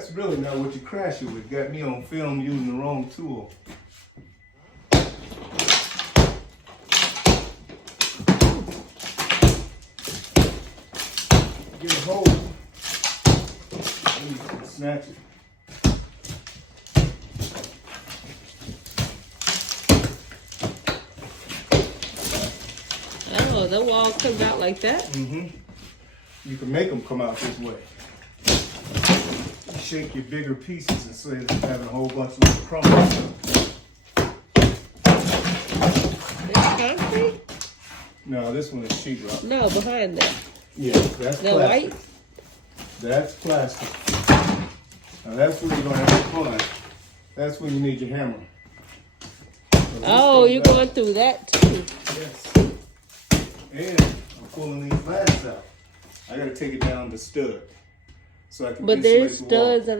That's really not what you crash it with. Got me on film using the wrong tool. Get a hold. Snatch it. Oh, the wall comes out like that? Mm-hmm. You can make them come out this way. Shake your bigger pieces instead of having a whole bunch of little crumbs. It's concrete? No, this one is sheetrock. No, behind that. Yeah, that's The plastic. white? That's plastic. Now that's where you're gonna have fun. That's when you need your hammer. So Oh, you're going through that too. Yes. And I'm pulling these glass out. I gotta take it down to stud. So I can But there's insulate the wall. studs